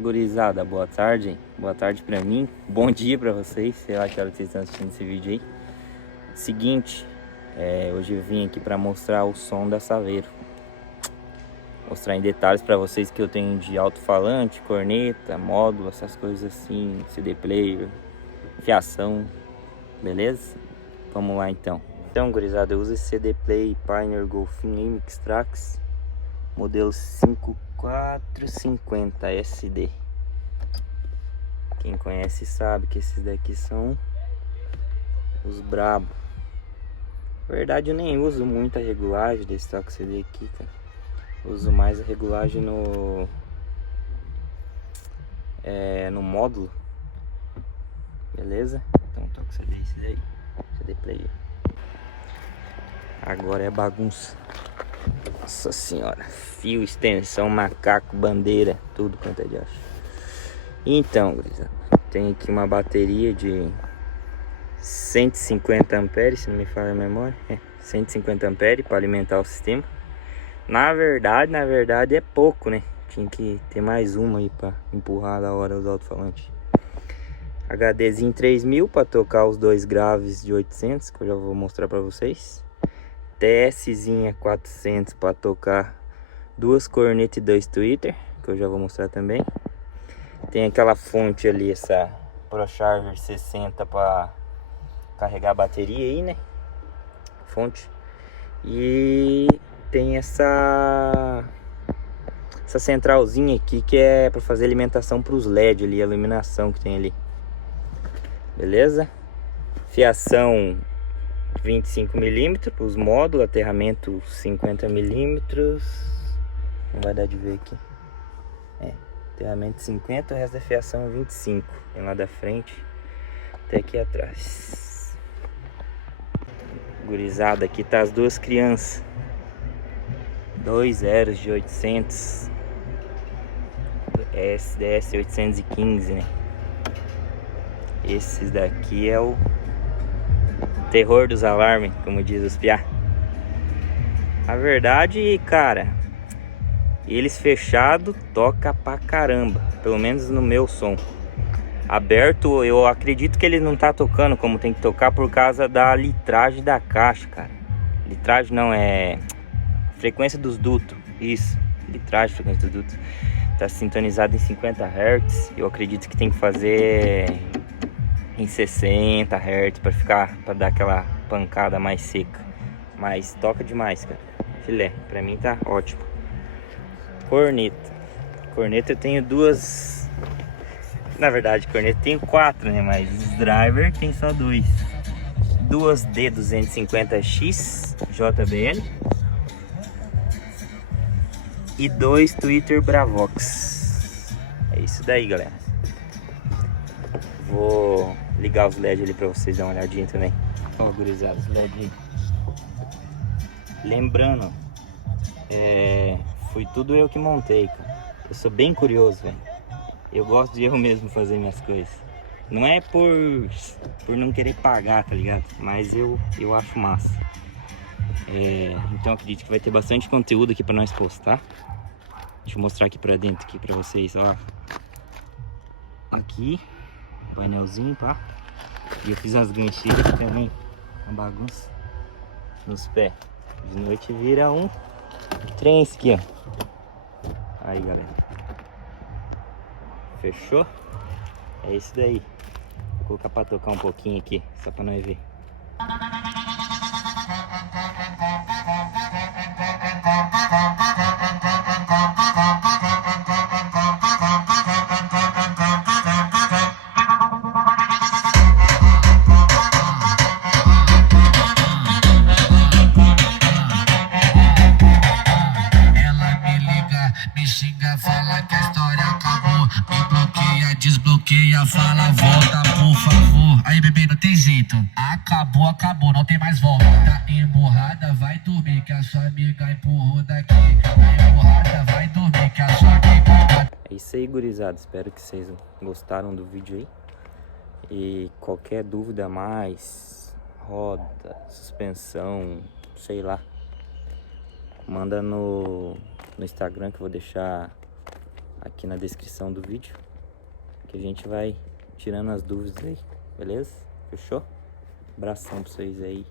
gurizada, boa tarde. Boa tarde pra mim, bom dia pra vocês. Sei lá que hora vocês estão assistindo esse vídeo aí. Seguinte, hoje eu vim aqui pra mostrar o som da Saveiro. Mostrar em detalhes pra vocês que eu tenho de alto-falante, corneta, módulo, essas coisas assim, CD player, fiação, beleza? Vamos lá então. Então, gurizada, eu uso esse CD Play Pioneer Golfinho Mix Trax, modelo 5450 SD. Quem conhece sabe que esses daqui são os brabo. Na verdade, eu nem uso muita regulagem desse toque CD aqui, cara. Uso mais a regulagem no módulo, beleza? Então toque CD esse daí, CD player. Agora é bagunça. Nossa senhora, fio, extensão, macaco, bandeira, tudo quanto é de acho. Então, gurizada, tem aqui uma bateria de 150 amperes, se não me falha a memória. 150 amperes para alimentar o sistema. Na verdade é pouco, né? Tinha que ter mais uma aí para empurrar da hora os alto-falantes. HDzinho 3000 para tocar os dois graves de 800, que eu já vou mostrar para vocês. TSzinha 400 para tocar duas cornetas e dois tweeter, que eu já vou mostrar também. Tem aquela fonte ali, essa ProCharger 60 para carregar a bateria aí, né? Fonte. E tem essa centralzinha aqui que é para fazer alimentação para os LED ali, a iluminação que tem ali. Beleza? Fiação 25 mm, os módulos, aterramento 50 mm. Não vai dar de ver aqui. Aterramento 50, o resto da fiação 25. Tem lá da frente até aqui atrás. Gurizada, aqui tá as duas crianças. Dois zeros de 800. SDS 815, né? Esses daqui é o terror dos alarmes, como diz os piá. A verdade, cara, eles fechados toca pra caramba, pelo menos no meu som. Aberto, eu acredito que ele não tá tocando como tem que tocar por causa da litragem da caixa, cara. Litragem não, é frequência dos dutos. Isso, litragem, frequência dos dutos. Tá sintonizado em 50 Hz. Eu acredito que tem que fazer em 60 Hz para dar aquela pancada mais seca. Mas toca demais, cara. Filé, pra mim tá ótimo. Corneta eu tenho duas. Na verdade, corneta eu tenho quatro, né? Mas os driver tem só dois. Duas D250X JBL e dois Tweeter Bravox. É isso daí, galera. Vou ligar os LED ali pra vocês darem uma olhadinha também. Ó, gurizada, os LED aí. Lembrando, foi tudo eu que montei, cara. Eu sou bem curioso, velho. Eu gosto de eu mesmo fazer minhas coisas. Não é por não querer pagar, tá ligado? Mas eu acho massa. Então acredito que vai ter bastante conteúdo aqui pra nós postar. Deixa eu mostrar aqui pra dentro aqui pra vocês, ó. Aqui, painelzinho, tá? E eu fiz as gancheiras aqui também. Uma bagunça nos pés. De noite vira um trem esse aqui, ó. Aí, galera. Fechou? É isso daí. Vou colocar pra tocar um pouquinho aqui, só pra nós ver. Desbloqueia, fala, volta, por favor. Aí, bebê, não tem jeito. Acabou, não tem mais volta. Tá emburrada, vai dormir, que a sua amiga empurrou daqui. Tá emburrada, vai dormir, que a sua amiga... É isso aí, gurizada. Espero que vocês gostaram do vídeo aí. E qualquer dúvida a mais, roda, suspensão, sei lá, manda no Instagram, que eu vou deixar aqui na descrição do vídeo, que a gente vai tirando as dúvidas aí, beleza? Fechou? Abração pra vocês aí.